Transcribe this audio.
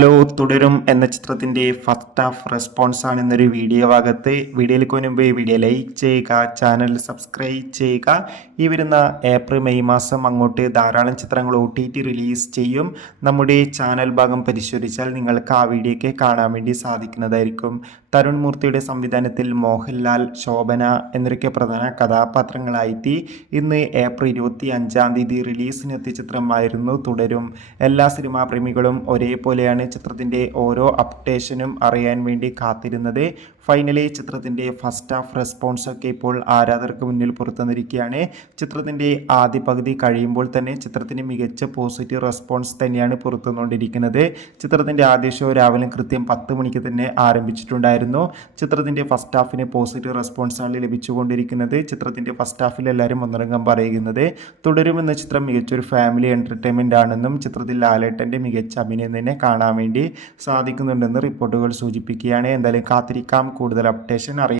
Hello തുടരും എന്ന ചിത്രത്തിന്റെ ഫസ്റ്റ് ഹാഫ് റെസ്പോൺസ് ആണ് ഇന്നൊരു വീഡിയോ ഭാഗത്ത്. വീഡിയോയിലേക്ക് മുൻപ് വീഡിയോ ലൈക്ക് ചെയ്യുക, ചാനൽ സബ്സ്ക്രൈബ് ചെയ്യുക. ഈ വരുന്ന ഏപ്രിൽ മെയ് മാസം അങ്ങോട്ട് ധാരാളം ചിത്രങ്ങൾ OTT റിലീസ് ചെയ്യും. നമ്മുടെ ചാനൽ ഭാഗം പരിശോധിച്ചാൽ നിങ്ങൾക്ക് ആ വീഡിയോയ്ക്ക് കാണാൻ വേണ്ടി സാധിക്കുന്നതായിരിക്കും. തരുൺ മൂർത്തിയുടെ സംവിധാനത്തിൽ മോഹൻലാൽ, ശോഭന എന്നൊക്കെ പ്രധാന കഥാപാത്രങ്ങളായിട്ട് ഇന്ന് ഏപ്രിൽ 25 റിലീസിനെത്തിയ ചിത്രമായിരുന്നു തുടരും. എല്ലാ സിനിമാ പ്രേമികളും ഒരേപോലെയാണ് ചിത്രത്തിൻ്റെ ഓരോ അപ്ഡേഷനും അറിയാൻ വേണ്ടി കാത്തിരുന്നത്. ഫൈനലി ചിത്രത്തിൻ്റെ ഫസ്റ്റ് ഹാഫ് റെസ്പോൺസ് ഒക്കെ ഇപ്പോൾ ആരാധകർക്ക് മുന്നിൽ പുറത്തുവന്നിരിക്കുകയാണ്. ചിത്രത്തിൻ്റെ ആദ്യ പകുതി കഴിയുമ്പോൾ തന്നെ ചിത്രത്തിന് മികച്ച പോസിറ്റീവ് റെസ്പോൺസ് തന്നെയാണ് പുറത്തുവന്നുകൊണ്ടിരിക്കുന്നത്. ചിത്രത്തിൻ്റെ ആദ്യ ഷോ രാവിലെ കൃത്യം 10 മണിക്ക് തന്നെ ആരംഭിച്ചിട്ടുണ്ടായിരുന്നു. ചിത്രത്തിൻ്റെ ഫസ്റ്റ് ഹാഫിന് പോസിറ്റീവ് റെസ്പോൺസാണ് ലഭിച്ചുകൊണ്ടിരിക്കുന്നത്. ചിത്രത്തിൻ്റെ ഫസ്റ്റ് ഹാഫിൽ എല്ലാവരും ഒന്നടങ്കം പറയുന്നത് തുടരുമെന്ന ചിത്രം മികച്ചൊരു ഫാമിലി എൻ്റർടൈൻമെൻ്റ് ആണെന്നും ചിത്രത്തിൽ ലാലേട്ടൻ്റെ മികച്ച അഭിനയം തന്നെ കാണാൻ വേണ്ടി സാധിക്കുന്നുണ്ടെന്ന് റിപ്പോർട്ടുകൾ സൂചിപ്പിക്കുകയാണ്. എന്തായാലും കാത്തിരിക്കാം, കൂടുതൽ അപ്ഡേഷൻ അറിയാം.